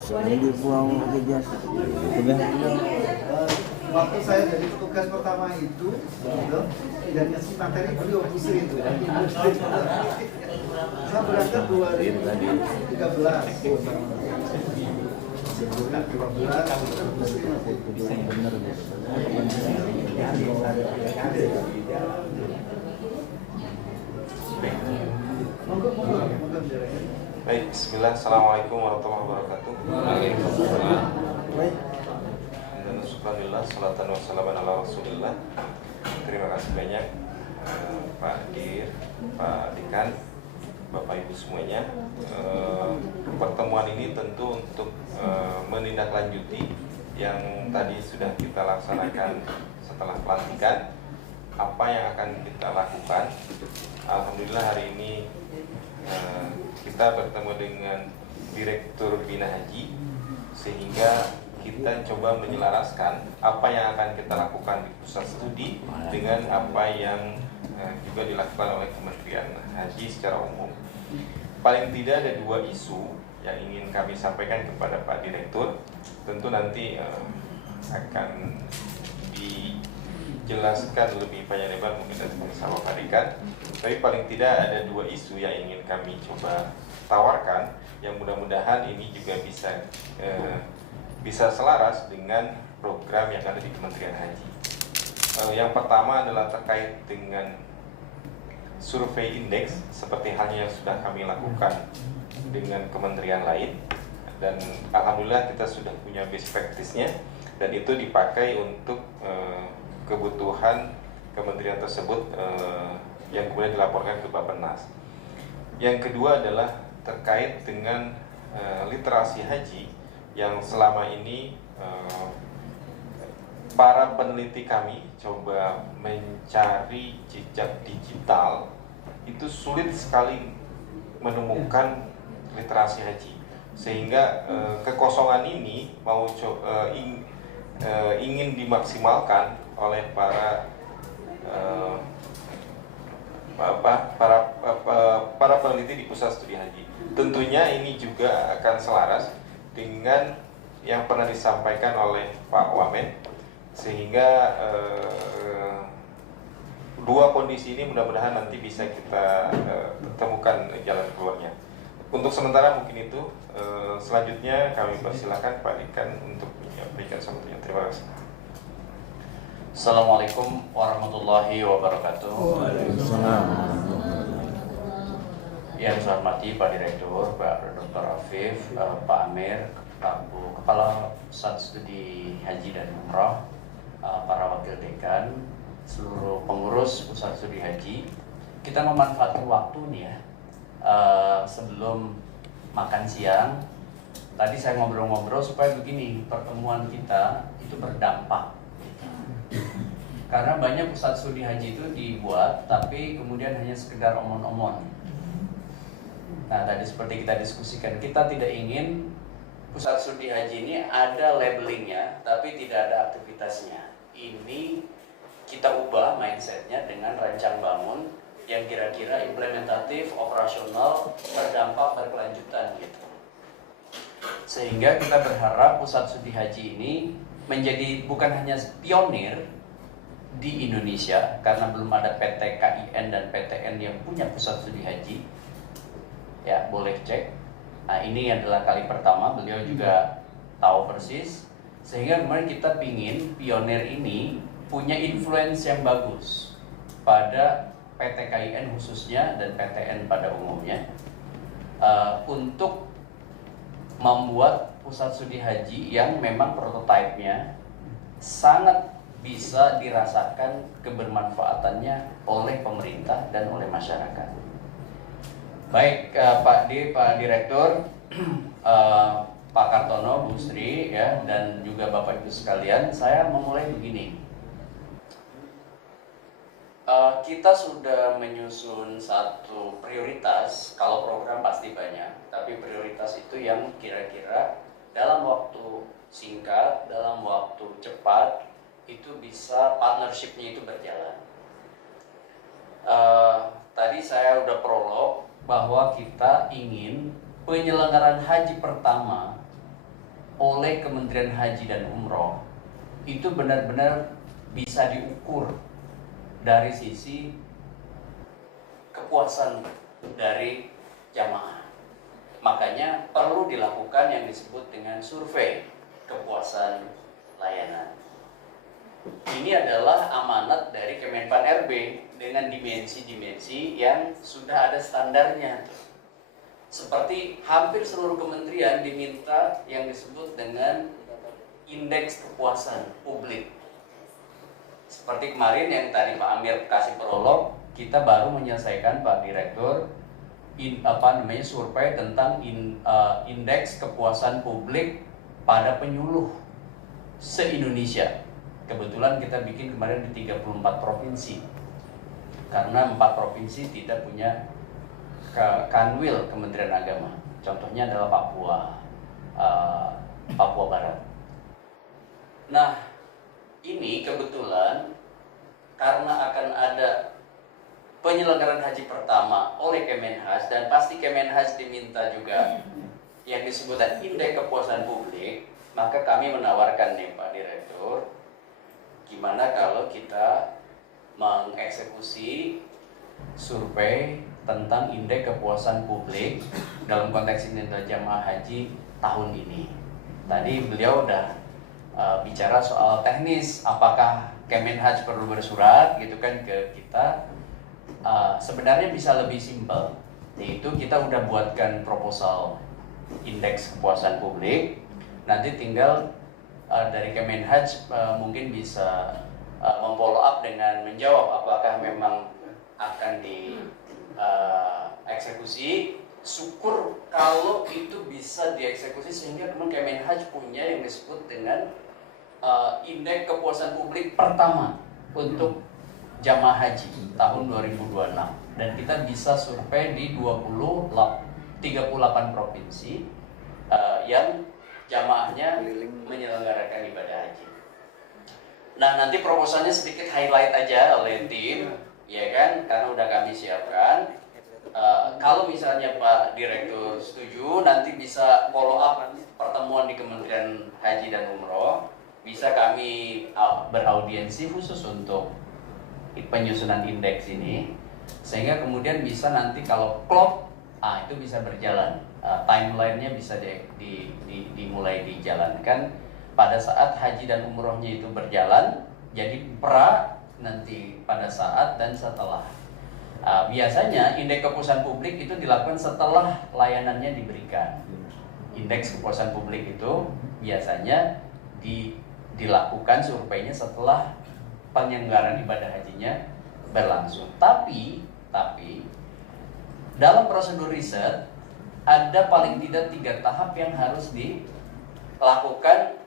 Seminggu buang kerja. Waktu saya jadi tugas pertama itu, gitu, dan ngasih materi beliau pusing itu. Saya berangkat 2013. Baik, bismillah, assalamualaikum warahmatullahi wabarakatuh. Dan syukurillah, salatan wassalaman ala rasulillah. Terima kasih banyak Pak Dir, Pak Dekan, Bapak Ibu semuanya. Pertemuan ini tentu untuk menindaklanjuti yang tadi sudah kita laksanakan setelah pelantikan. Apa yang akan kita lakukan? Alhamdulillah hari ini kita bertemu dengan Direktur Bina Haji, sehingga kita coba menyelaraskan apa yang akan kita lakukan di pusat studi dengan apa yang juga dilakukan oleh Kementerian Haji secara umum. Paling tidak ada dua isu yang ingin kami sampaikan kepada Pak Direktur. Tentu nanti akan dijelaskan lebih panjang lebar mungkin dari sama Pak Dekan. Tapi paling tidak ada dua isu yang ingin kami coba tawarkan, yang mudah-mudahan ini juga bisa selaras dengan program yang ada di Kementerian Haji. Yang pertama adalah terkait dengan survei indeks, seperti halnya yang sudah kami lakukan dengan kementerian lain, dan alhamdulillah kita sudah punya best practice-nya, dan itu dipakai untuk kebutuhan kementerian tersebut yang kemudian dilaporkan ke Bappenas. Yang kedua adalah terkait dengan literasi haji yang selama ini para peneliti kami coba mencari jejak digital, itu sulit sekali menemukan literasi haji, sehingga kekosongan ini ingin dimaksimalkan oleh para peneliti di pusat studi haji. Tentunya ini juga akan selaras dengan yang pernah disampaikan oleh Pak Wamen, sehingga dua kondisi ini mudah-mudahan nanti bisa kita temukan jalan keluarnya. Untuk sementara mungkin itu, selanjutnya kami persilakan Pak Dekan untuk menyampaikan semuanya. Terima kasih. Assalamualaikum warahmatullahi wabarakatuh. Yang saya hormati Pak Direktur, Pak Dr. Afif, Pak Amir, Pak Bu Kepala Pusat Studi Haji dan Umrah, para wakil dekan, seluruh pengurus Pusat Studi Haji. Kita memanfaatkan waktu nih ya, sebelum makan siang. Tadi saya ngobrol-ngobrol supaya begini, pertemuan kita itu berdampak. Karena banyak pusat studi haji itu dibuat, tapi kemudian hanya sekedar omon-omon. Nah, tadi seperti kita diskusikan, kita tidak ingin pusat studi haji ini ada labelingnya, tapi tidak ada aktivitasnya. Ini kita ubah mindsetnya dengan rancang bangun yang kira-kira implementatif, operasional, berdampak, berkelanjutan gitu. Sehingga kita berharap pusat studi haji ini menjadi bukan hanya pionir di Indonesia, karena belum ada PT KIN dan PTN yang punya pusat studi haji. Ya, boleh cek. Nah, ini adalah kali pertama, beliau juga tahu persis. Sehingga kemarin kita pingin pionir ini punya influence yang bagus pada PT KIN khususnya dan PTN pada umumnya, untuk membuat pusat studi haji yang memang prototipenya sangat bisa dirasakan kebermanfaatannya oleh pemerintah dan oleh masyarakat. Baik, Pak Direktur, Pak Kartono, Bu Sri, ya, dan juga Bapak Ibu sekalian, saya memulai begini. Kita sudah menyusun satu prioritas. Kalau program pasti banyak, tapi prioritas itu yang kira-kira dalam waktu singkat, dalam waktu cepat, itu bisa partnership-nya itu berjalan. Tadi saya udah prolog bahwa kita ingin penyelenggaraan haji pertama oleh Kementerian Haji dan Umroh itu benar-benar bisa diukur dari sisi kepuasan dari jamaah. Makanya perlu dilakukan yang disebut dengan survei kepuasan layanan. Ini adalah amanat dari Kemenpan RB dengan dimensi-dimensi yang sudah ada standarnya. Seperti hampir seluruh kementerian diminta yang disebut dengan indeks kepuasan publik. Seperti kemarin yang tadi Pak Amir kasih prolog, kita baru menyelesaikan Pak Direktur survei tentang indeks kepuasan publik pada penyuluh se-Indonesia. Kebetulan kita bikin kemarin di 34 provinsi. Karena 4 provinsi tidak punya kanwil Kementerian Agama. Contohnya adalah Papua Barat. Nah, ini kebetulan karena akan ada penyelenggaraan haji pertama oleh Kemenhaj, dan pasti Kemenhaj diminta juga yang disebut indeks kepuasan publik, maka kami menawarkan nih Pak Direktur, gimana kalau kita mengeksekusi survei tentang indeks kepuasan publik dalam konteks ini adalah jamaah haji tahun ini. Tadi beliau udah bicara soal teknis, apakah Kemenhaj perlu bersurat gitu kan ke kita. Sebenarnya bisa lebih simpel, yaitu kita udah buatkan proposal indeks kepuasan publik, nanti tinggal dari Kemenhaj mungkin bisa memfollow up dengan menjawab apakah memang akan dieksekusi. Syukur kalau itu bisa dieksekusi sehingga Kemenhaj punya yang disebut dengan indeks kepuasan publik pertama untuk jamaah haji tahun 2026, dan kita bisa survei di 38 provinsi yang jamaahnya menyelenggarakan ibadah haji. Nah, nanti proposalnya sedikit highlight aja oleh tim, ya kan, karena udah kami siapkan. Kalau misalnya Pak Direktur setuju, nanti bisa follow up pertemuan di Kementerian Haji dan Umroh, bisa kami beraudiensi khusus untuk penyusunan indeks ini, sehingga kemudian bisa nanti kalau klop, itu bisa berjalan, timelinenya bisa dimulai dijalankan pada saat haji dan umrohnya itu berjalan, jadi nanti pada saat dan setelah. Biasanya indeks kepuasan publik itu dilakukan setelah layanannya diberikan. Indeks kepuasan publik itu biasanya dilakukan surveinya setelah penyelenggaraan ibadah hajinya berlangsung. Tapi dalam prosedur riset ada paling tidak 3 tahap yang harus dilakukan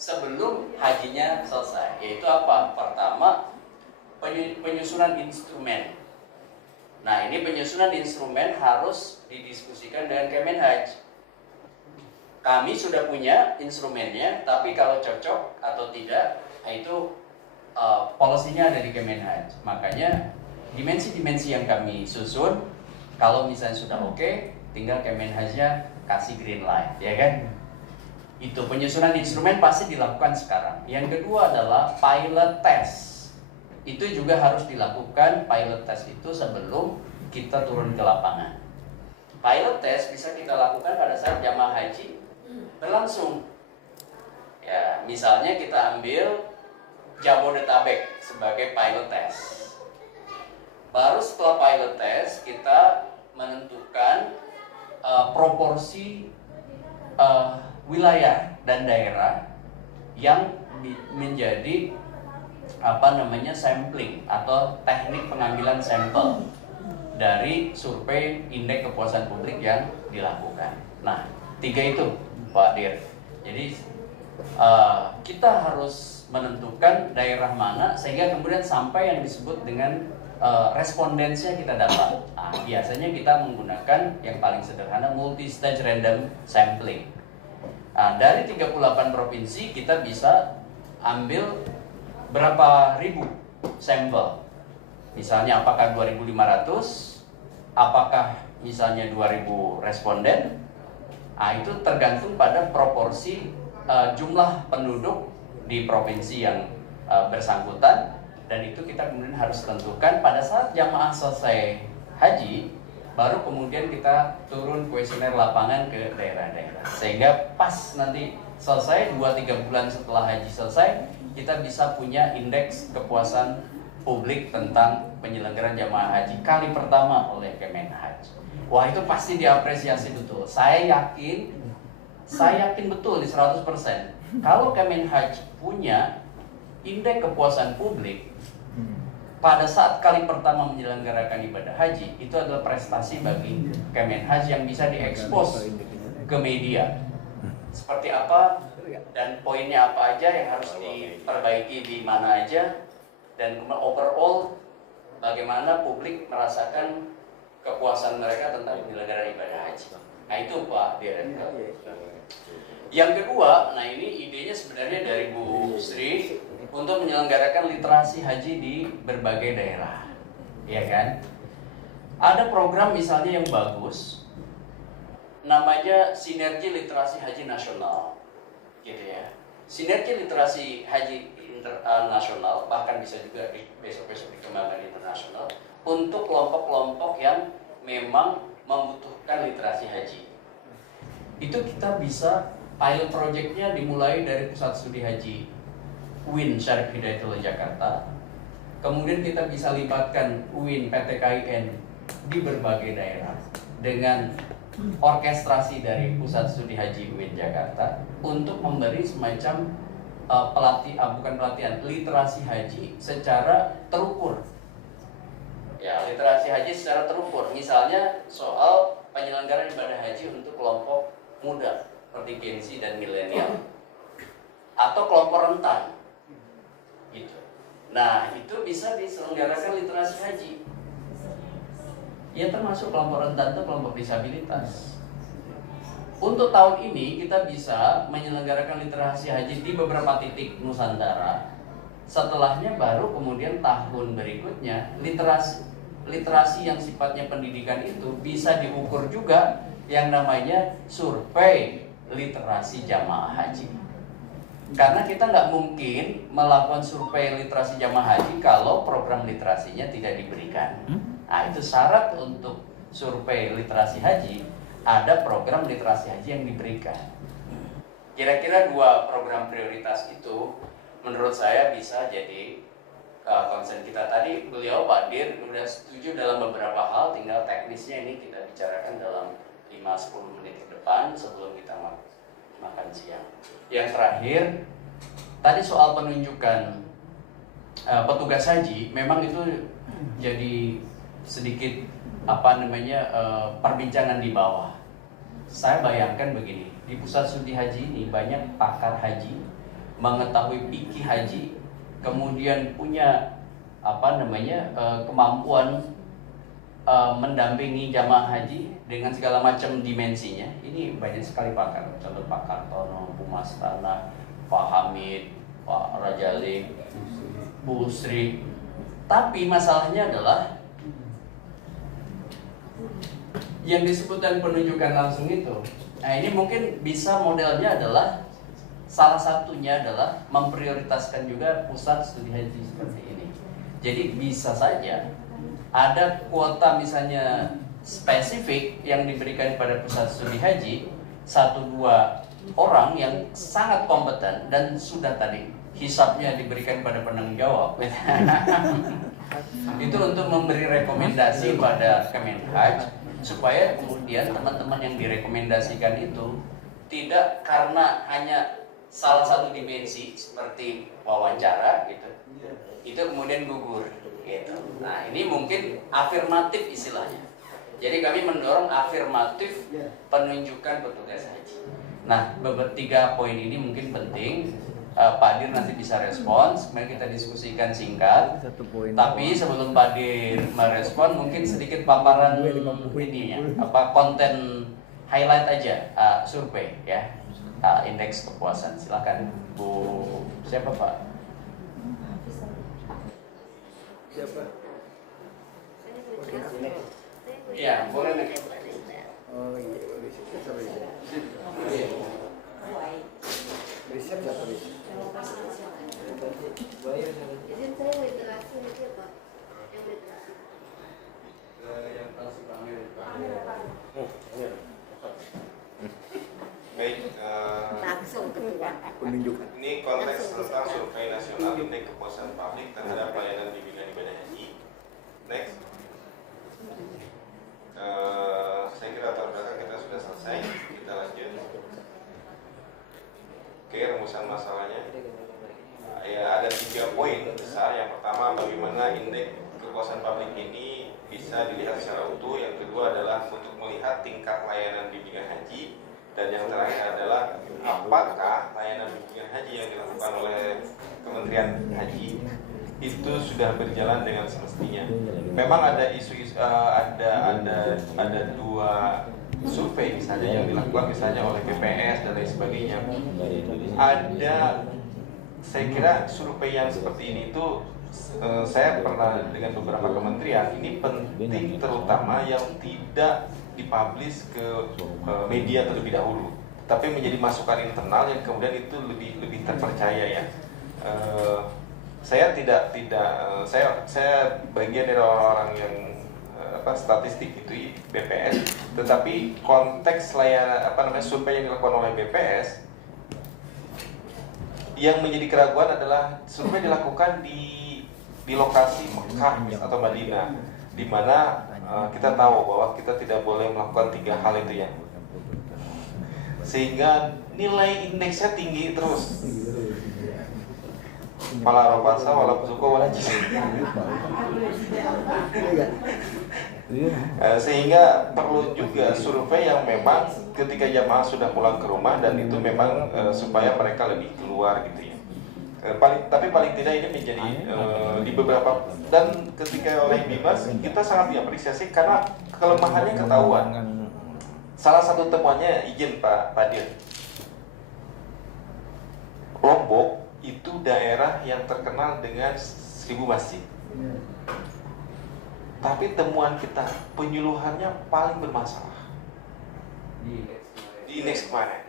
sebelum hajinya selesai. Yaitu apa? Pertama, penyusunan instrumen. Nah, ini penyusunan instrumen harus didiskusikan dengan Kemenhaj. Kami sudah punya instrumennya, tapi kalau cocok atau tidak, itu polisinya ada di Kemenhaj. Makanya dimensi-dimensi yang kami susun, kalau misalnya sudah oke, tinggal Kemenhajnya kasih green light, ya kan? Itu penyusunan instrumen pasti dilakukan sekarang. Yang kedua adalah pilot test. Itu juga harus dilakukan, pilot test itu sebelum kita turun ke lapangan. Pilot test bisa kita lakukan pada saat jamaah haji berlangsung. Ya, misalnya kita ambil Jabodetabek sebagai pilot test. Baru setelah pilot test kita menentukan proporsi wilayah dan daerah yang menjadi sampling atau teknik pengambilan sampel dari survei indeks kepuasan publik yang dilakukan. Nah, 3 itu Pak Dir. Jadi kita harus menentukan daerah mana sehingga kemudian sampai yang disebut dengan respondensinya kita dapat. Nah, biasanya kita menggunakan yang paling sederhana multi-stage random sampling. Nah, dari 38 provinsi kita bisa ambil berapa ribu sampel. Misalnya apakah 2.500, apakah misalnya 2.000 responden, Nah, itu tergantung pada proporsi jumlah penduduk di provinsi yang bersangkutan, dan itu kita kemudian harus tentukan pada saat jamaah selesai haji, baru kemudian kita turun kuesioner lapangan ke daerah-daerah, sehingga pas nanti selesai 2-3 bulan setelah haji selesai, kita bisa punya indeks kepuasan publik tentang penyelenggaraan jamaah haji kali pertama oleh Kemenhaj. Wah, itu pasti diapresiasi betul. Saya yakin betul di 100%. Kalau Kemenhaj punya indeks kepuasan publik pada saat kali pertama menyelenggarakan ibadah haji, itu adalah prestasi bagi Kemenhaj yang bisa diekspos ke media. Seperti apa dan poinnya apa aja yang harus diperbaiki di mana aja, dan overall bagaimana publik merasakan kepuasan mereka tentang penyelenggaraan ibadah haji. Nah, itu Pak Direktur. Yang kedua, nah ini idenya sebenarnya dari Bu Sri untuk menyelenggarakan literasi haji di berbagai daerah, ya kan? Ada program misalnya yang bagus, namanya Sinergi Literasi Haji Nasional, gitu ya. Sinergi Literasi Haji Nasional, bahkan bisa juga besok-besok dikembangkan internasional, untuk kelompok-kelompok yang memang membutuhkan literasi haji. Itu kita bisa pilot projectnya dimulai dari Pusat Studi Haji UIN Syarif Hidayatullah Jakarta. Kemudian kita bisa libatkan UIN PTKIN di berbagai daerah dengan orkestrasi dari Pusat Studi Haji UIN Jakarta untuk memberi semacam literasi haji secara terukur. Ya, literasi haji secara terukur. Misalnya soal penyelenggaraan ibadah haji untuk kelompok muda seperti Gen Z dan milenial, atau kelompok rentan, gitu. Nah, itu bisa diselenggarakan literasi haji. Ya, termasuk kelompok rentan itu kelompok disabilitas. Untuk tahun ini kita bisa menyelenggarakan literasi haji di beberapa titik Nusantara. Setelahnya baru kemudian tahun berikutnya literasi yang sifatnya pendidikan itu bisa diukur juga yang namanya survei literasi jamaah haji. Karena kita nggak mungkin melakukan survei literasi jamaah haji kalau program literasinya tidak diberikan. Nah, itu syarat untuk survei literasi haji, ada program literasi haji yang diberikan. Kira-kira 2 program prioritas itu menurut saya bisa jadi konsen kita. Tadi beliau Pak Dir sudah setuju dalam beberapa hal, tinggal teknisnya ini kita bicarakan dalam 5-10 menit ke depan sebelum kita makan siang. Yang terakhir, tadi soal penunjukan petugas haji, memang itu jadi sedikit perbincangan di bawah. Saya bayangkan begini, di Pusat Studi Haji ini banyak pakar haji, mengetahui fikih haji, kemudian punya kemampuan mendampingi jamaah haji dengan segala macam dimensinya. Ini banyak sekali pakar, contoh Pak Kartono, Bu Mastana, Pak Hamid, Pak Rajali, Bu Sri. Tapi masalahnya adalah yang disebutkan penunjukan langsung itu. Nah, ini mungkin bisa modelnya adalah salah satunya adalah memprioritaskan juga pusat studi haji seperti ini. Jadi bisa saja ada kuota misalnya spesifik yang diberikan pada pusat studi haji 1-2 orang yang sangat kompeten dan sudah tadi hisapnya diberikan pada penanggung jawab. Itu untuk memberi rekomendasi pada Kemenhaj supaya kemudian teman-teman yang direkomendasikan itu tidak karena hanya salah satu dimensi seperti wawancara gitu, itu kemudian gugur gitu. Nah, ini mungkin afirmatif istilahnya. Jadi kami mendorong afirmatif penunjukan petugas haji. Nah, 3 poin ini mungkin penting. Pak Dir nanti bisa respons, kemudian kita diskusikan singkat. Tapi sebelum Pak Dir merespon, mungkin sedikit paparan ininya, konten highlight aja survei ya, indeks kepuasan. Silakan Bu, siapa Pak? Siapa? Iya, boleh nih. Oh iya, boleh. Riset atau riset? Jadi saya literasi itu apa? Yang literasi. Baik, Langsung ketua. Penunjukan. ini konteks tentang survei nasional indeks kepuasan publik terhadap pelayanan bimbingan ibadah haji. Next. Saya kira latar belakang kita sudah selesai. Kita lanjut. Oke, rumusan masalahnya. Ya, ada 3 poin besar. Yang pertama, bagaimana indeks kepuasan publik ini bisa dilihat secara utuh. Yang kedua adalah untuk melihat tingkat layanan bimbingan haji. Dan yang terakhir adalah apakah layanan bimbingan haji yang dilakukan oleh Kementerian Haji itu sudah berjalan dengan semestinya. Memang ada ada 2 survei misalnya yang dilakukan misalnya oleh BPS dan lain sebagainya. Saya kira survei yang seperti ini itu saya pernah dengan beberapa kementerian, ini penting terutama yang tidak dipublish ke media terlebih dahulu, tapi menjadi masukan internal yang kemudian itu lebih terpercaya ya. Saya saya bagian dari orang-orang yang statistik itu BPS, tetapi konteks survei yang dilakukan oleh BPS yang menjadi keraguan adalah survei dilakukan di lokasi Mekah atau Madinah, di mana kita tahu bahwa kita tidak boleh melakukan 3 hal itu ya, sehingga nilai indeksnya tinggi terus. Pala robasa wala suko wala sehingga perlu juga survei yang memang ketika jamaah sudah pulang ke rumah dan itu memang supaya mereka lebih keluar gitu ya. Tapi paling tidak ini menjadi di beberapa, dan ketika oleh Bimas kita sangat diapresiasi karena kelemahannya ketahuan. Salah satu temuannya, izin Pak Padir, Lombok itu daerah yang terkenal dengan 1000 masjid. Tapi temuan kita penyuluhannya paling bermasalah di indeks kemarin.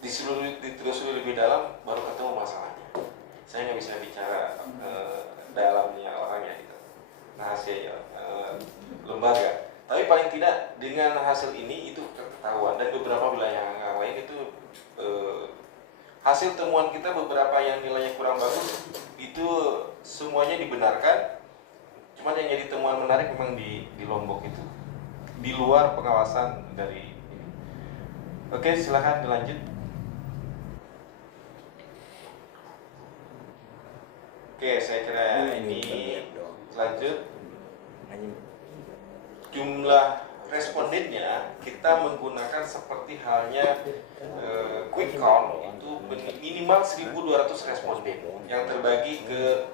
Ditelusuri lebih dalam baru ketemu masalahnya. Saya nggak bisa bicara dalamnya orangnya gitu, rahasia lembaga. Tapi paling tidak dengan hasil ini itu ketahuan, dan beberapa wilayah yang lain itu hasil temuan kita beberapa yang nilainya kurang bagus itu semuanya dibenarkan. Cuman yang jadi temuan menarik memang di Lombok itu, di luar pengawasan dari ini. Oke, silahkan dilanjut. Oke, saya kira ini lanjut. Jumlah respondennya kita menggunakan seperti halnya quick count, itu minimal 1.200 responden yang terbagi ke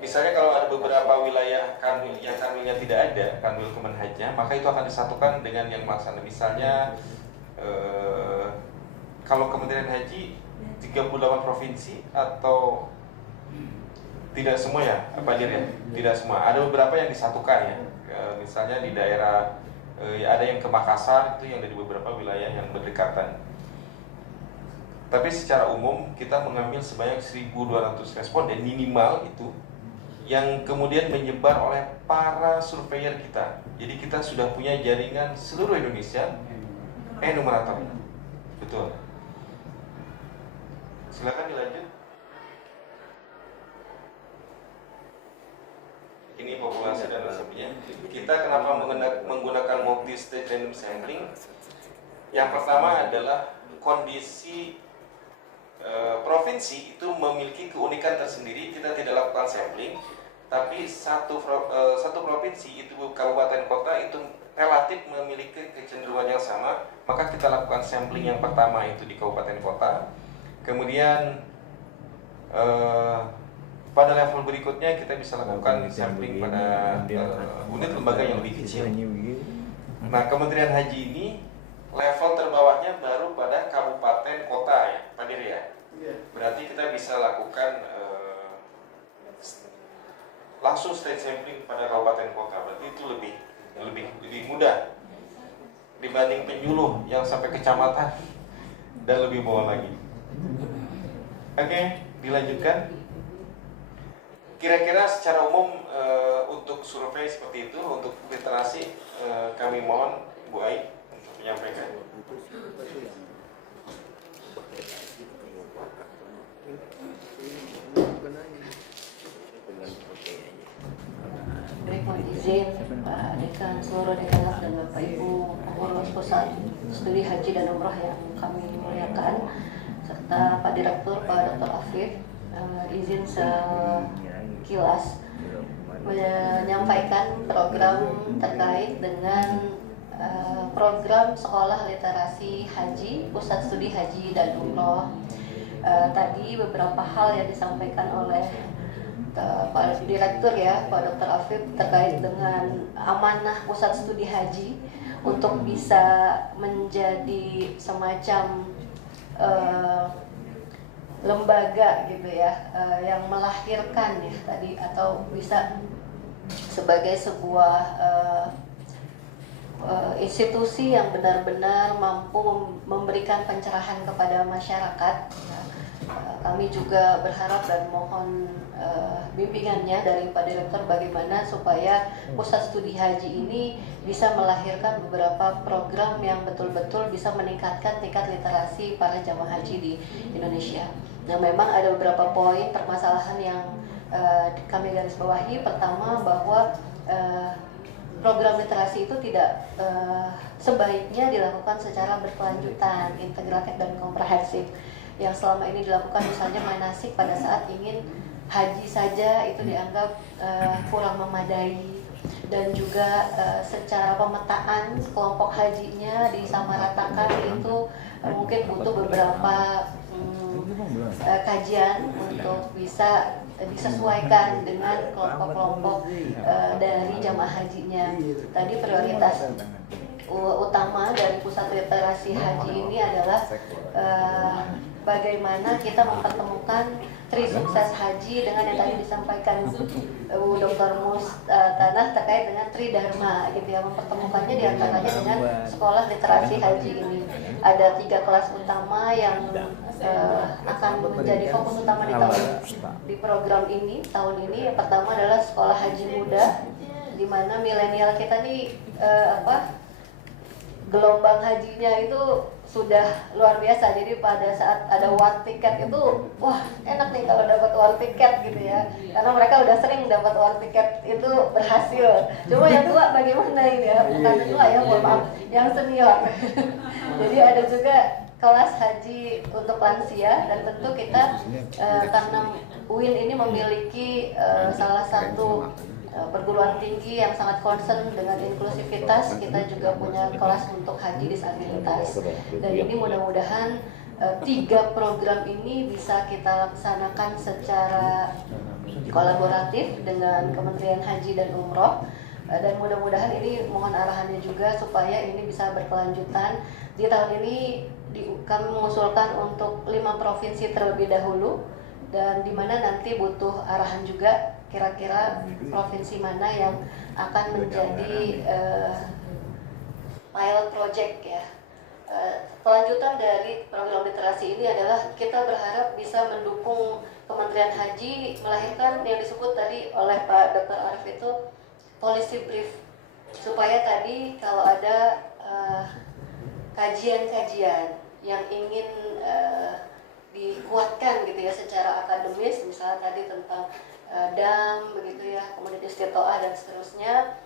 misalnya kalau ada beberapa wilayah kanwil yang kanwilnya tidak ada, kanwil Kemenhajnya, maka itu akan disatukan dengan yang melaksanakan. Misalnya kalau Kementerian Haji 38 provinsi atau tidak semua ya, Pak Dir ya? Tidak semua. Ada beberapa yang disatukan ya. Misalnya di daerah ada yang ke Makassar, itu yang dari beberapa wilayah yang berdekatan. Tapi secara umum kita mengambil sebanyak 1.200 responden minimal itu, yang kemudian menyebar oleh para surveyor kita. Jadi kita sudah punya jaringan seluruh Indonesia enumerator. Betul. Silakan dilanjut. Ini populasi dan resepnya. Kita kenapa menggunakan multi-stage random sampling? Yang pertama adalah kondisi provinsi itu memiliki keunikan tersendiri. Kita tidak lakukan sampling, tapi satu provinsi itu kabupaten kota itu relatif memiliki kecenderungan yang sama. Maka kita lakukan sampling yang pertama itu di kabupaten kota. Kemudian pada level berikutnya kita bisa lakukan sampling pada unit lembaga yang lebih kecil. Nah, Kementerian Haji ini level terbawahnya baru pada kabupaten kota ya, Pak Dir ya. Berarti kita bisa lakukan langsung state sampling pada kabupaten kota. Berarti itu lebih mudah. dibanding penyuluh yang sampai kecamatan dan lebih bawah lagi. Oke, dilanjutkan. Kira-kira secara umum untuk survei seperti itu, untuk literasi, kami mohon Bu Ai untuk menyampaikan. Baik, mohon izin Pak Dekan, seluruh dekanat dan Bapak Ibu pengurus pusat studi haji dan umroh yang kami muliakan, serta Pak Direktur Pak Dr. Afif, izin sekilas menyampaikan program terkait dengan program sekolah literasi haji Pusat Studi Haji dan Umroh. Tadi beberapa hal yang disampaikan oleh Pak Direktur ya, Pak Dr. Afif, terkait dengan amanah Pusat Studi Haji untuk bisa menjadi semacam lembaga gitu ya, yang melahirkan ya tadi, atau bisa sebagai sebuah institusi yang benar-benar mampu memberikan pencerahan kepada masyarakat. Kami juga berharap dan mohon bimbingannya dari Pak Direktur bagaimana supaya Pusat Studi Haji ini bisa melahirkan beberapa program yang betul-betul bisa meningkatkan tingkat literasi para jamaah haji di Indonesia. Nah, memang ada beberapa poin permasalahan yang kami garis bawahi. Pertama, bahwa program literasi itu tidak sebaiknya dilakukan secara berkelanjutan, integratif dan komprehensif. Yang selama ini dilakukan misalnya manasik pada saat ingin haji saja itu dianggap kurang memadai, dan juga secara pemetaan kelompok hajinya disamaratakan itu mungkin butuh beberapa kajian untuk bisa disesuaikan dengan kelompok-kelompok dari jamaah hajinya. Tadi prioritas utama dari Pusat Literasi Haji ini adalah bagaimana kita mempertemukan tri sukses haji dengan yang tadi disampaikan Bu Dr. Tanah terkait dengan tri dharma gitu ya, mempertemukannya diantaranya dengan sekolah literasi haji ini. Ada 3 kelas utama yang akan menjadi fokus utama di program ini tahun ini. Yang pertama adalah sekolah haji muda, di mana milenial kita nih gelombang hajinya itu sudah luar biasa. Jadi pada saat ada one ticket itu, wah enak nih kalau dapat one ticket gitu ya, karena mereka udah sering dapat one ticket itu berhasil. Cuma yang tua bagaimana ini ya, bukan tua ya, mohon maaf, yang senior. Jadi ada juga kelas haji untuk lansia, dan tentu kita karena UIN ini memiliki salah satu perguruan tinggi yang sangat concern dengan inklusivitas, kita juga punya kelas untuk haji disabilitas. Dan ini mudah-mudahan 3 program ini bisa kita laksanakan secara kolaboratif dengan Kementerian Haji dan Umroh. Dan mudah-mudahan ini mohon arahannya juga supaya ini bisa berkelanjutan. Di tahun ini kami mengusulkan untuk 5 provinsi terlebih dahulu, dan di mana nanti butuh arahan juga kira-kira provinsi mana yang akan menjadi pilot project ya. Kelanjutan dari program literasi ini adalah kita berharap bisa mendukung Kementerian Haji melahirkan yang disebut tadi oleh Pak Dr. Arif itu policy brief, supaya tadi kalau ada kajian-kajian yang ingin dikuatkan gitu ya secara akademis, misalnya tadi tentang DAM begitu ya, kemudian istitoah dan seterusnya,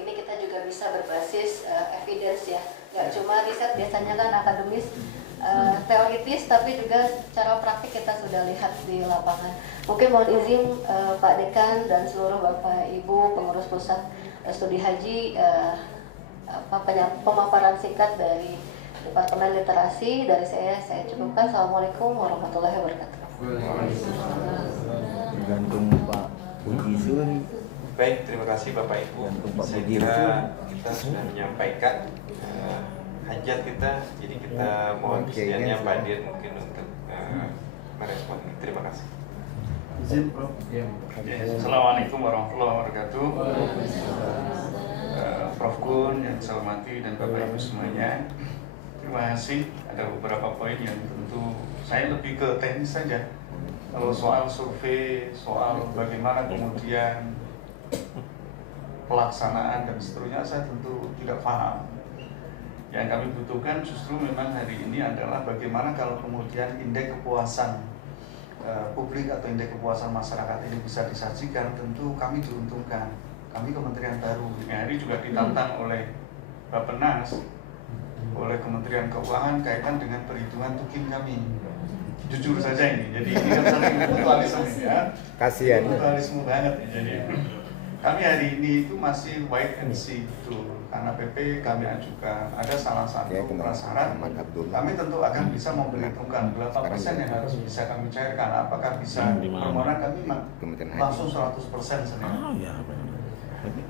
ini kita juga bisa berbasis evidence ya, nggak cuma riset biasanya kan akademis teoritis, tapi juga secara praktik kita sudah lihat di lapangan. Mungkin mohon izin Pak Dekan dan seluruh Bapak Ibu pengurus pusat studi haji, pemaparan singkat dari Departemen Literasi dari saya cukupkan. Assalamualaikum warahmatullahi wabarakatuh. Tergantung Pak Puji Sun. Baik, terima kasih Bapak Ibu. Saya kira kita sudah menyampaikan hajat kita, jadi kita mohon kesediaannya Pak Dir mungkin untuk merespon. Terima kasih. Izin, Prof. Assalamualaikum warahmatullahi wabarakatuh. Prof. Gun yang saya hormati dan Bapak Ibu semuanya. Terima kasih. Ada beberapa poin yang tentu saya lebih ke teknis saja. Kalau soal survei, soal bagaimana kemudian pelaksanaan dan seterusnya, saya tentu tidak paham. Yang kami butuhkan justru memang hari ini adalah bagaimana kalau kemudian indeks kepuasan publik atau indeks kepuasan masyarakat ini bisa disajikan, tentu kami diuntungkan. Kami kementerian baru ini hari juga ditantang oleh Bappenas, oleh Kementerian Keuangan kaitan dengan perhitungan tukin kami. Jujur saja ini, jadi ini kan sering mutualisme ya. Kasihan. Mutualisme banget ya, jadi kami hari ini itu masih wait and see itu karena PP kami ajukan ada salah satu prasyarat. Kami tentu akan bisa memperhitungkan berapa persen yang harus bisa kami cairkan. Apakah bisa permohonan kami langsung 100% sebenarnya.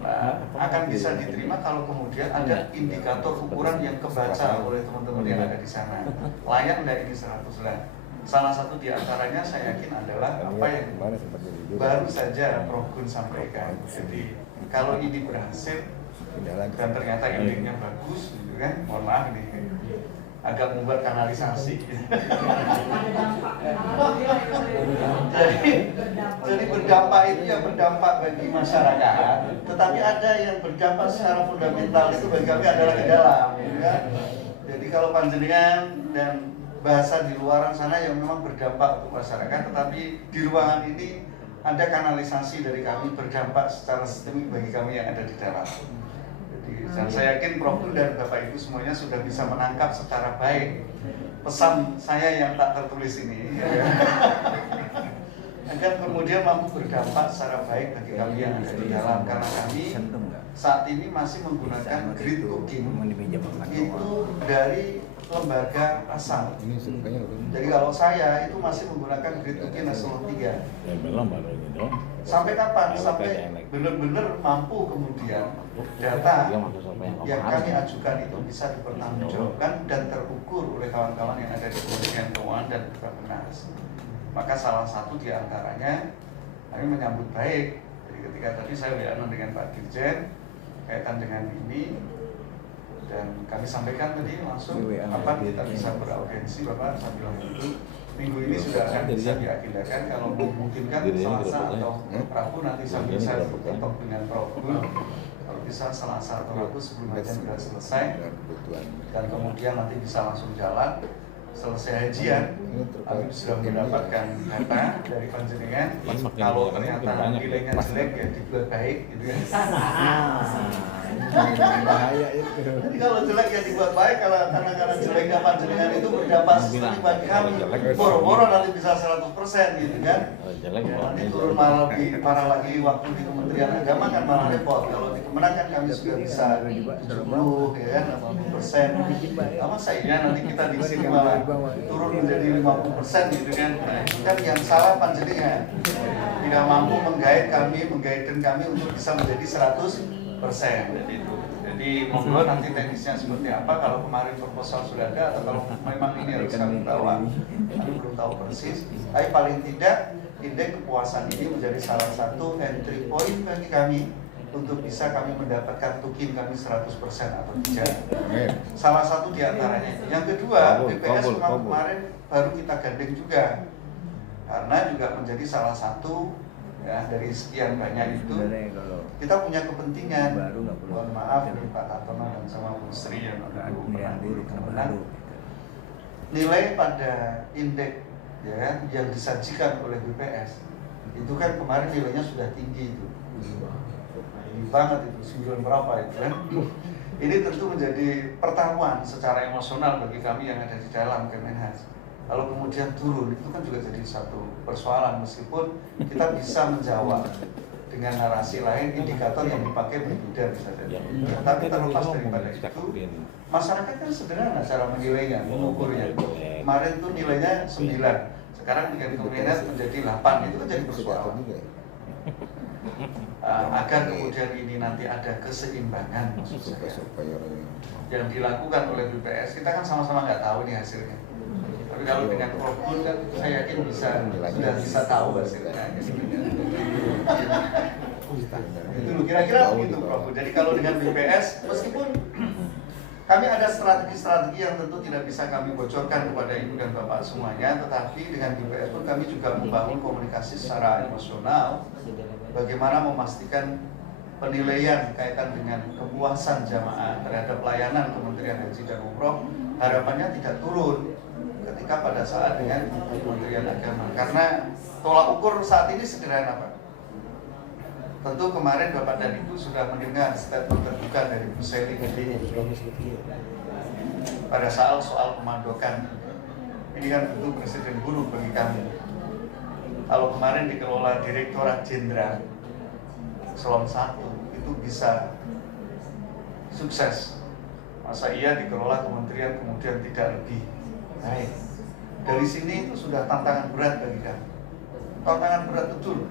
Nah, akan bisa diterima kalau kemudian ada indikator ukuran yang kebaca oleh teman-teman yang ada di sana. Layak nggak ini 100 lah. Salah satu di antaranya saya yakin adalah apa yang baru saja Prof. Gun sampaikan. Jadi kalau ini berhasil dan ternyata indeksnya bagus, gitu kan? Mohon maaf nih, agak membuat kanalisasi. jadi berdampak itu ya berdampak bagi masyarakat, tetapi ada yang berdampak secara fundamental itu bagi kami adalah ke dalam, gitu kan? Jadi kalau panjenengan dan bahasa di luaran sana yang memang berdampak untuk masyarakat, tetapi di ruangan ini ada kanalisasi dari kami berdampak secara sistemik bagi kami yang ada di dalam. Jadi, dan saya yakin Prof. Gun dan Bapak Ibu semuanya sudah bisa menangkap secara baik pesan saya yang tak tertulis ini, ya, agar kemudian mampu berdampak secara baik bagi kami yang ada di dalam, karena kami saat ini masih menggunakan grid booking itu dari lembaga asal. Jadi kalau saya itu masih menggunakan grid booking eselon 3. Sampai kapan? Sampai benar-benar mampu kemudian data yang kami ajukan itu bisa dipertanggungjawabkan dan terukur oleh kawan-kawan yang ada di Kementerian Keuangan dan Bappenas. Maka salah satu di antaranya kami menyambut baik. Jadi ketika tadi saya WA dengan Pak Dirjen kaitan dengan ini, dan kami sampaikan tadi langsung apa kita bisa beraudiensi Bapak sambil itu minggu ini sudah akan bisa diagendakan, kalau memungkinkan Selasa atau Rabu nanti sambil saya berketok dengan Prof. Gun, kalau bisa Selasa atau Rabu sebelum hajian sudah selesai dan kemudian nanti bisa langsung jalan. Selesai hajian, kami sudah mendapatkan data dari panjenengan. Kalau ternyata nilainya jelek ya dibuat baik, gitu kan? Bahaya itu. Jadi kalau jelek ya dibuat baik, karena jeleknya panjenengan itu berdampak sistemik bagi kami. Boro-boro nanti bisa 100%, gitu kan? Ya, nanti turun malah lebih parah lagi waktu di Kementerian Agama kan malah repot. Kalau di Kemenang kan kami sudah bisa 70, ya kan, 80%. Apa sayangnya nanti kita di sini malah turun menjadi 50%, gitu kan? Nah, itu kan yang salah panjenengan tidak mampu menggaiden kami untuk bisa menjadi 100%. Jadi monggo nanti teknisnya seperti apa. Kalau kemarin proposal sudah ada atau kalau memang ini harus kami bawa, kami belum tahu persis. Tapi paling tidak indeks kepuasan ini menjadi salah satu entry point bagi kami untuk bisa kami mendapatkan tukin kami 100% atau tidak. Salah satu diantaranya. Yang kedua, BPS kemarin baru kita gandeng juga, karena juga menjadi salah satu ya dari sekian banyak itu kita punya kepentingan. Mohon maaf nih Pak Kartono dan sama Bu Sri yang Kemenang, nilai pada indeks ya yang disajikan oleh BPS itu kan kemarin nilainya sudah tinggi itu. Tinggi banget itu, 9 berapa itu kan. Ini tentu menjadi pertaruhan secara emosional bagi kami yang ada di dalam Kemenhas. Kalau kemudian turun itu kan juga jadi satu persoalan, meskipun kita bisa menjawab dengan narasi lain, indikator yang dipakai berbeda bisa jadi. Tapi terlepas daripada itu, masyarakat kan sederhana cara menilainya, mengukurnya. Kemarin tuh nilainya 9, sekarang dengan Kemenhas menjadi 8, itu kan jadi persoalan. Agar kemudian ini nanti ada keseimbangan, maksud saya, yang dilakukan oleh BPS, kita kan sama-sama nggak tahu nih hasilnya. Tapi kalau dengan Prof. Gun kan saya yakin sudah bisa tahu hasilnya. Itu loh, kira-kira begitu Prof. Jadi kalau dengan BPS, meskipun kami ada strategi-strategi yang tentu tidak bisa kami bocorkan kepada Ibu dan Bapak semuanya, tetapi dengan BPS pun kami juga membangun komunikasi secara emosional, bagaimana memastikan penilaian kaitan dengan kepuasan jamaah terhadap pelayanan Kementerian Haji dan Umroh harapannya tidak turun ketika pada saat dengan Kementerian Agama. Karena tolak ukur saat ini sederhana Pak. Tentu kemarin Bapak dan Ibu sudah mendengar statement terbuka dari Bu Seli pada soal pemandokan. Ini kan tentu Presiden buruk bagi kami. Kalau kemarin dikelola Direktorat Jenderal Eselon 1 itu bisa sukses. Masa iya dikelola kementerian kemudian tidak lebih baik. Dari sini itu sudah tantangan berat bagi kami. Tantangan berat betul.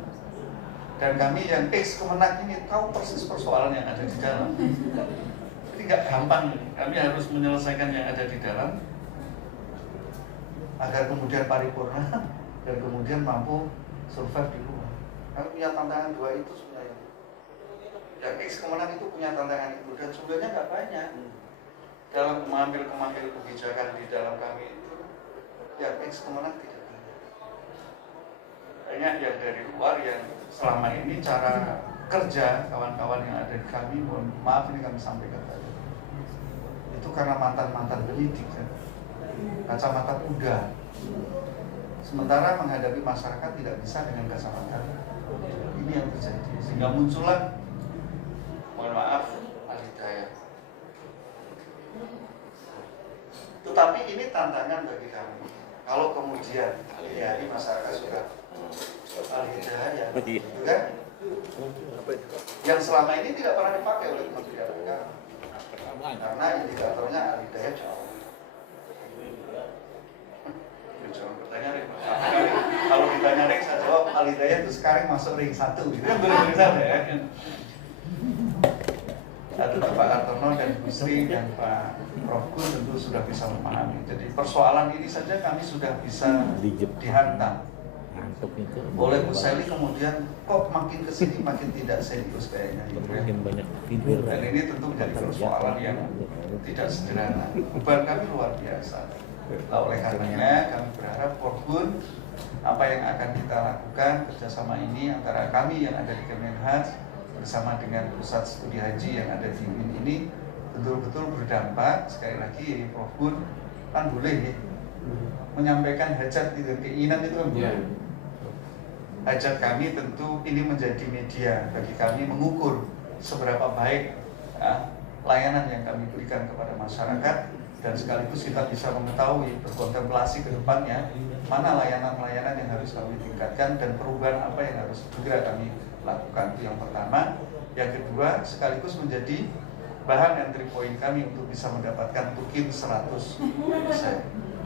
Dan kami yang Kemenag ini tahu persis persoalan yang ada di dalam. Jadi nggak gampang. Kami harus menyelesaikan yang ada di dalam agar kemudian paripurna dan kemudian mampu survive di luar. Kami punya tantangan dua itu sebenarnya. Yang Kemenag itu punya tantangan itu dan sebenarnya nggak banyak dalam mengambil kebijakan di dalam kami itu. Yang Kemenag tidak banyak yang dari luar yang selama ini cara kerja kawan-kawan yang ada di kami, mohon maaf ini kami sampaikan tadi, itu karena mantan-mantan penyidik kan, kacamata kuda. Sementara menghadapi masyarakat tidak bisa dengan kacamata. Ini yang terjadi sehingga muncullah, mohon maaf, al-hidayah. Tetapi ini tantangan bagi kami. Kalau kemudian ya ini masyarakat sudah al-hidayah, gitu kan? Yang selama ini tidak pernah dipakai oleh Kementerian Agama karena indikatornya al-hidayah jauh. Jangan bertanya deh. Kalau ditanya deh saya jawab al-hidayah itu sekarang masuk ring 1 gitu kan, boleh saja ya. Tentu Pak Kartono dan Bu Sri dan Pak Prof Gun tentu sudah bisa memahami. Jadi persoalan ini saja kami sudah bisa dihantam oleh Bu Seli, kemudian kok makin kesini makin tidak serius kayaknya gitu ya. Dan ini tentu menjadi persoalan yang tidak sederhana. Beban kami luar biasa. Nah, oleh karenanya kami berharap Prof Gun, apa yang akan kita lakukan kerjasama ini antara kami yang ada di Kemenhaj bersama dengan pusat studi haji yang ada di UIN ini betul-betul berdampak. Sekali lagi Prof Gun kan boleh ya, menyampaikan hajat itu, keinginan itu kan boleh. Hajat kami tentu ini menjadi media bagi kami mengukur seberapa baik layanan yang kami berikan kepada masyarakat, dan sekaligus kita bisa mengetahui, berkontemplasi ke depannya mana layanan-layanan yang harus kami tingkatkan dan perubahan apa yang harus segera kami lakukan. Itu yang pertama. Yang kedua, sekaligus menjadi bahan entry point kami untuk bisa mendapatkan tukin 100%.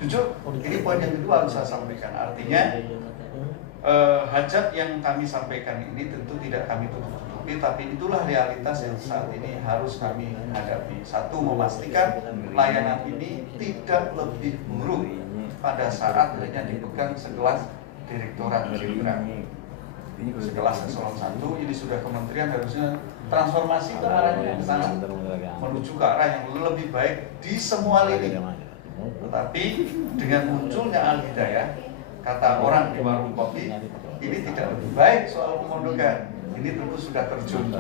Jujur, ini poin yang kedua harus saya sampaikan. Artinya hajat yang kami sampaikan ini tentu tidak kami tutup-tutupi, tapi itulah realitas yang saat ini harus kami hadapi. Satu, memastikan layanan ini tidak lebih buruk pada saat hanya dipegang sekelas Direktorat Jenderal. Sekelas Eselon 1 ini sudah kementerian, harusnya transformasi ke arahnya ke sana, menuju ke arah yang lebih baik di semua lini. Tetapi dengan munculnya al-hidayah, kata orang di warung kopi, ini tidak lebih baik soal pemondokan. Ini tentu sudah terjun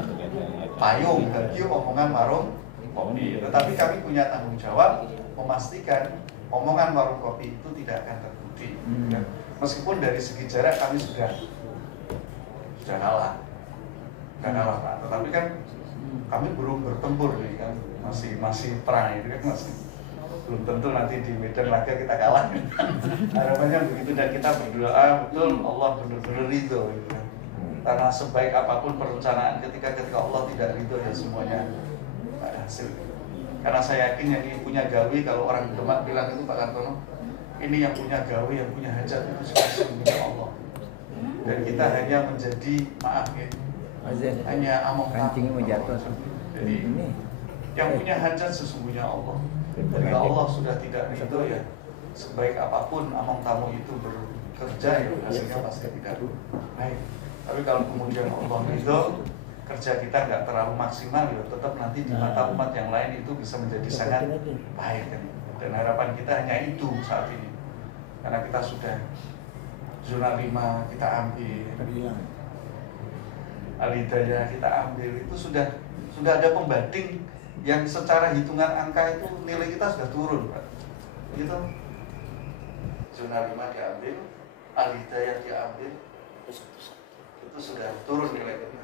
payung bagi omongan warung kopi. Tetapi kami punya tanggung jawab memastikan omongan warung kopi itu tidak akan terbukti. Meskipun dari segi jarak kami sudah kalah Pak. Tetapi kan kami belum bertempur nih kan, masih perang itu kan, masih belum tentu nanti di medan laga kita kalah. Harapannya begitu, dan kita berdoa betul Allah benar-benar ridho gitu kan. Karena sebaik apapun perencanaan, ketika Allah tidak ridho ya semuanya tak ada hasil. Karena saya yakin yang punya gawe, kalau orang Demak bilang itu Pak Kartono, ini yang punya gawe, yang punya hajat itu sesungguhnya Allah. Dan kita hanya menjadi, maaf ya, hanya among tamu. Jadi yang punya hajat sesungguhnya Allah. Jika Allah sudah tidak ridho ya, sebaik apapun among tamu itu bekerja ya hasilnya pasti tidak baik. Tapi kalau kemudian Allah ridho, kerja kita nggak terlalu maksimal, ya tetap nanti di mata umat yang lain itu bisa menjadi sangat baik kan. Dan harapan kita hanya itu saat ini, karena kita sudah zona 5 kita ambil, Al-Hidayah kita ambil, itu sudah ada pembanding yang secara hitungan angka itu nilai kita sudah turun, Pak. Gitu. Zona 5 diambil, Al-Hidayah diambil, itu sudah turun nilai kita.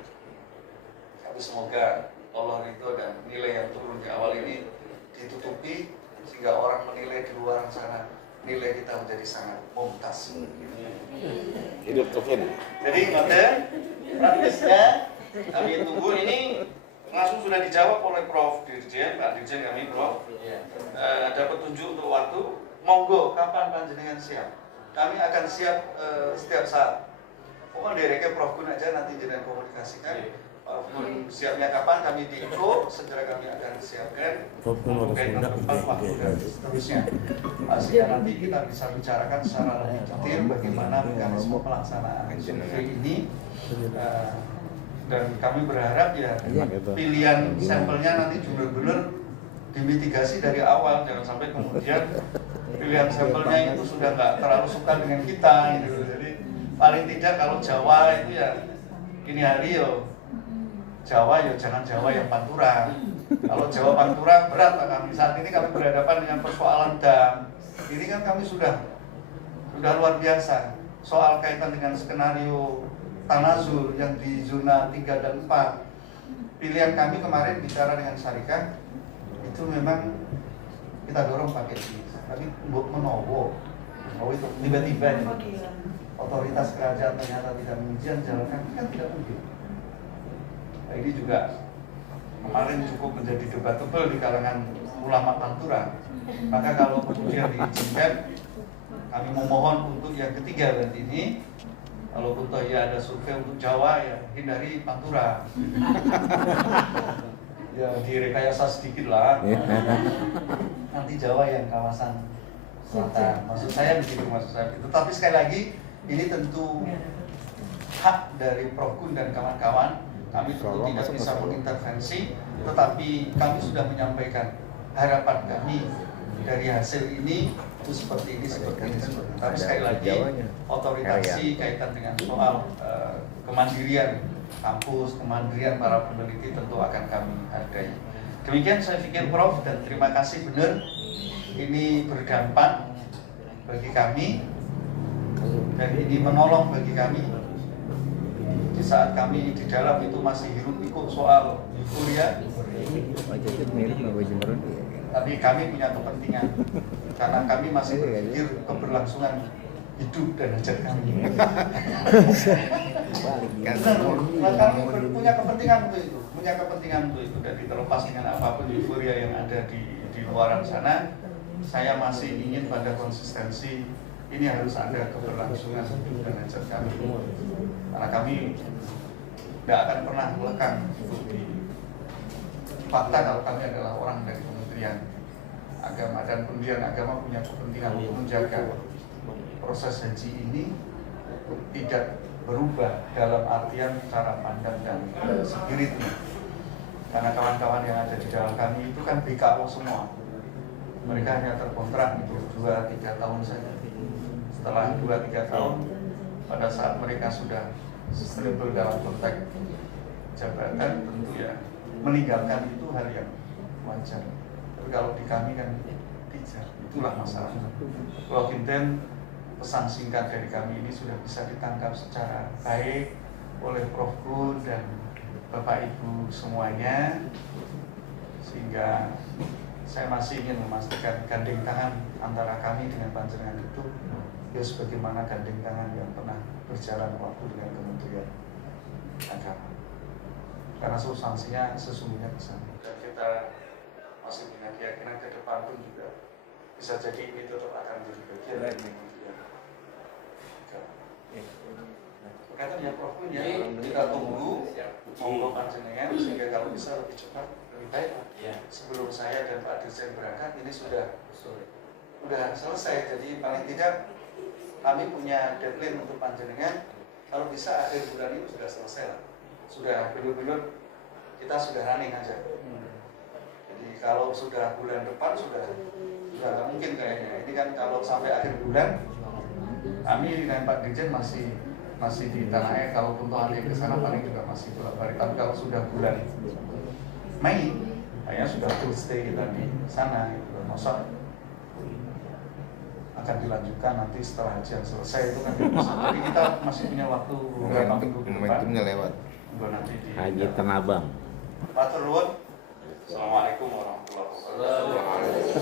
Tapi semoga Allah ridho dan nilai yang turun di awal ini ditutupi sehingga orang menilai di luar sana nilai kita menjadi sangat mumtaz. Hidup Kevin. Jadi ngoten praktisnya kami tunggu ini langsung sudah dijawab oleh Prof Dirjen, Pak Dirjen kami Prof. Ada petunjuk untuk waktu. Monggo kapan panjenengan siap? Kami akan siap setiap saat. Pokoknya direknya Prof Gun aja nanti jenengan komunikasikan. Prof Gun siapnya kapan kami diinfo, segera kami akan siapkan terkait dengan tempat, waktu dan seterusnya. Sehingga nanti kita bisa bicarakan secara lebih detail bagaimana mekanisme pelaksanaan survei ini. Dan kami berharap ya pilihan sampelnya nanti benar-benar dimitigasi dari awal, jangan sampai kemudian pilihan sampelnya itu sudah nggak terlalu suka dengan kita gitu. Jadi paling tidak kalau Jawa itu ya ini hari yo Jawa ya jangan Jawa yang Pantura. Kalau Jawa Pantura berat Pak kami. Saat ini kami berhadapan dengan persoalan dam. Ini kan kami sudah luar biasa. Soal kaitan dengan skenario Tanazul yang di zona 3 dan 4. Pilihan kami kemarin bicara dengan Syarikat itu memang kita dorong pakai ini. Tapi menowo itu tiba-tiba otoritas kerajaan ternyata tidak mengizinkan jalankan, kan tidak mungkin. Nah, ini juga kemarin cukup menjadi debatable di kalangan ulama Pantura. Maka kalau kemudian diizinkan, kami memohon untuk yang ketiga dan ini, kalau toh ya ada survei untuk Jawa ya hindari Pantura. Ya direkayasa sedikit lah. Nanti Jawa yang kawasan selatan. Maksud saya begitu, Tapi sekali lagi ini tentu hak dari Prof Gun dan kawan-kawan. Kami tentu tidak bisa mengintervensi, tetapi kami sudah menyampaikan harapan kami dari hasil ini itu seperti ini. Tapi sekali lagi otoritasi kaitan dengan soal kemandirian kampus, kemandirian para peneliti tentu akan kami hargai. Demikian saya pikir Prof, dan terima kasih benar ini berdampak bagi kami dan ini menolong bagi kami. Di saat kami di dalam itu masih hiruk pikuk soal euforia, tapi kami punya kepentingan karena kami masih berpikir keberlangsungan hidup dan hajat kami. Kami punya kepentingan untuk itu, dan terlepas dengan apapun euforia yang ada di luaran sana, saya masih ingin pada konsistensi. Ini harus ada keberlangsungan hidup dan hajat kami. Karena kami tidak akan pernah melekang di fakta kalau kami adalah orang dari Kementerian Agama, dan Kementerian Agama punya kepentingan untuk menjaga proses haji ini tidak berubah dalam artian cara pandang dan spiritnya. Karena kawan-kawan yang ada di dalam kami itu kan BKO semua. Mereka hanya terkontrak itu 2-3 tahun saja. Setelah 2-3 tahun, pada saat mereka sudah stable dalam konteks jabatan, tentu ya meninggalkan itu hal yang wajar. Tapi kalau di kami kan tidak, itulah masalahnya. Kalau Kinten, pesan singkat dari kami ini sudah bisa ditangkap secara baik oleh Prof Gun dan Bapak Ibu semuanya, sehingga saya masih ingin memastikan gandeng tangan antara kami dengan panjenengan itu ya sebagaimana gandeng tangan yang pernah berjalan waktu dengan Kementerian Agama. Karena substansinya sesungguhnya besar. Dan kita masih punya keyakinan ke depan pun juga bisa jadi ini tetap akan menjadi bagian dari Kementerian Agama. Berkaitan ya Prof ya, kita tunggu monggo panjenengan sehingga kalau bisa lebih cepat lebih baik. Sebelum saya dan Pak Dirjen berangkat ini sudah selesai. Jadi paling tidak kami punya deadline untuk panjenengan, kalau bisa akhir bulan ini sudah selesai lah. sudah benar-benar kita sudah running aja. Jadi kalau sudah bulan depan sudah nggak mungkin kayaknya. Ini kan kalau sampai akhir bulan kami dengan Pak Dirjen masih di Tanah Air, kalaupun toh ada yang ke sana paling juga masih bolak-balik. Tapi kalau sudah bulan Mei, kayaknya sudah full stay kita di sana gitu. Masa akan dilanjutkan nanti setelah haji yang selesai itu kan. Jadi kita masih punya waktu beberapa minggu ke depan. Momentumnya lewat. Nanti di Haji Tanah Abang. Matur nuwun. Assalamualaikum warahmatullahi wabarakatuh.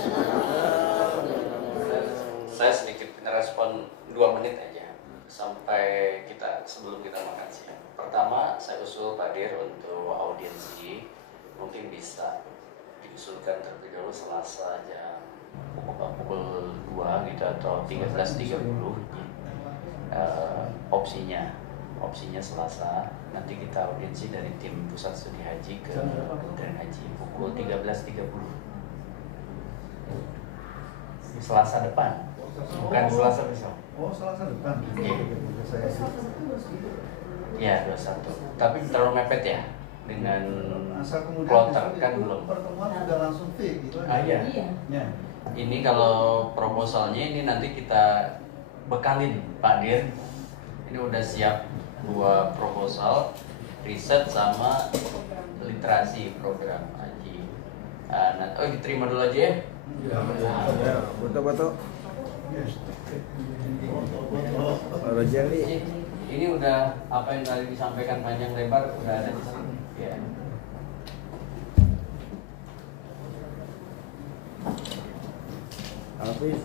Saya sedikit merespon 2 menit aja sampai sebelum kita makan siang. Pertama, saya usul Pak Dir untuk audiensi mungkin bisa diusulkan terlebih dahulu Selasa jam pukul 2 gitu atau 13.30. Opsinya Selasa, nanti kita audiensi dari tim Pusat Studi Haji ke Kementerian Haji pukul 13.30. Selasa depan, bukan Selasa besok. Oh, Selasa depan. Iya, 21. Tapi terlalu mepet ya dengan Asal kemudian kloter besok kan itu belum. pertemuan sudah langsung fix gitu. Iya. Ya. Ini kalau proposalnya ini nanti kita bekalin Pak Dir. Ini udah siap 2 proposal, riset sama literasi program haji. Diterima dulu aja ya. Ya, betul-betul. Baru jeli. Ini udah apa yang tadi disampaikan panjang lebar udah ada di sini. Ya. Hafiz.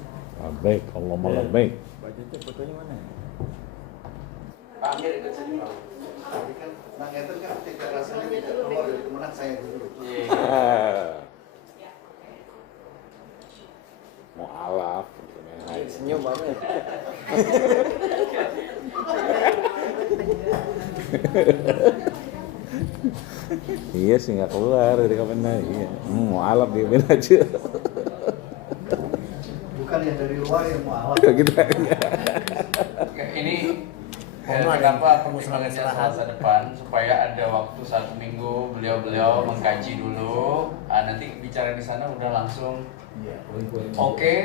Baik, Allah malah baik. Baca tuh fotonya mana? Pak Amir ikut sini Pak. Tapi kan Bang Eter kan tidak rasanya tidak keluar dari kemenang saya dulu. Mau alaf. Senyum banget. Iya sih nggak keluar dari kapan iya. Mau alaf dia bela aja. Bukan yang dari luar yang mau awal. Gitu. Ini kenapa pertimbangannya Selasa depan supaya ada waktu 1 minggu beliau mengkaji dulu. Nanti bicara di sana udah langsung oke,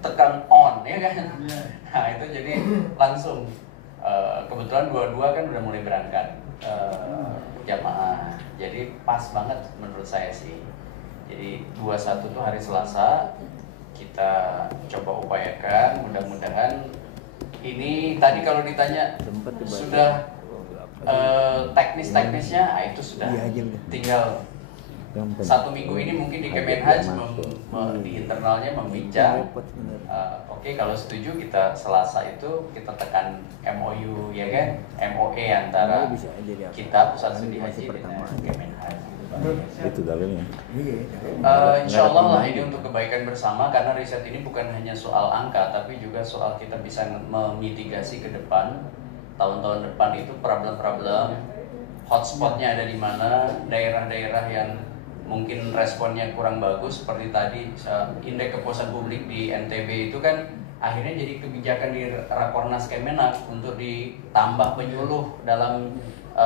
tekan on ya kan. Nah itu jadi langsung kebetulan 22 kan udah mulai berangkat jamaah. Jadi pas banget menurut saya sih. Jadi 21 tuh hari Selasa kita coba upayakan, mudah-mudahan ini tadi kalau ditanya sudah teknisnya, itu sudah tinggal 1 minggu ini mungkin di Kemenhaj di internalnya membincang. Oke, kalau setuju kita Selasa itu kita tekan MOU ya kan, MOE antara kita Pusat Studi Haji dengan Kemenhaj. Itu dalilnya. Insya Allah lah ini untuk kebaikan bersama karena riset ini bukan hanya soal angka tapi juga soal kita bisa memitigasi ke depan tahun-tahun depan itu problem-problem hotspotnya ada di mana, daerah-daerah yang mungkin responnya kurang bagus seperti tadi indeks kepuasan publik di NTB itu kan akhirnya jadi kebijakan di Rakornas Kemenak untuk ditambah penyuluh dalam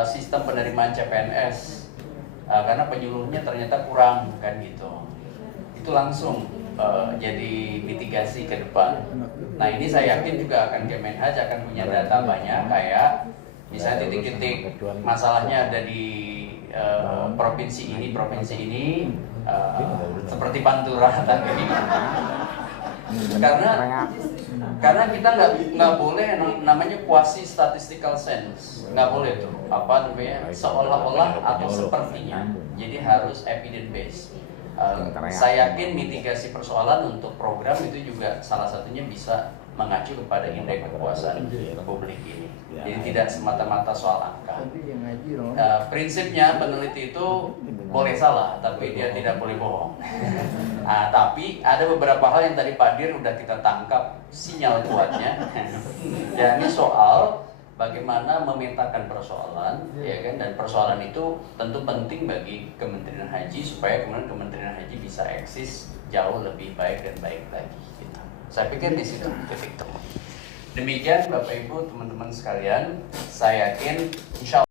sistem penerimaan CPNS. Karena penyuluhnya ternyata kurang kan gitu. Itu langsung jadi mitigasi ke depan. Nah ini saya yakin juga akan Kemenhaj akan punya data banyak kayak misalnya titik-titik masalahnya ada di provinsi ini seperti Pantura tadi. Karena kita nggak boleh namanya quasi statistical sense, nggak boleh tuh apa namanya seolah-olah atau sepertinya, jadi harus evidence based. Saya yakin mitigasi persoalan untuk program itu juga salah satunya bisa mengacu kepada indeks kepuasan publik ini. Jadi tidak semata-mata soal angka. Prinsipnya peneliti itu boleh salah, tapi dia tidak boleh bohong. Tapi ada beberapa hal yang tadi Pak Dir udah kita tangkap sinyal kuatnya. Ya ini soal bagaimana memetakan persoalan, ya kan? Dan persoalan itu tentu penting bagi Kementerian Haji supaya kemudian Kementerian Haji bisa eksis jauh lebih baik dan baik lagi. Gitu. Saya pikir di situ titik temu. Demikian Bapak Ibu teman-teman sekalian, saya yakin insya Allah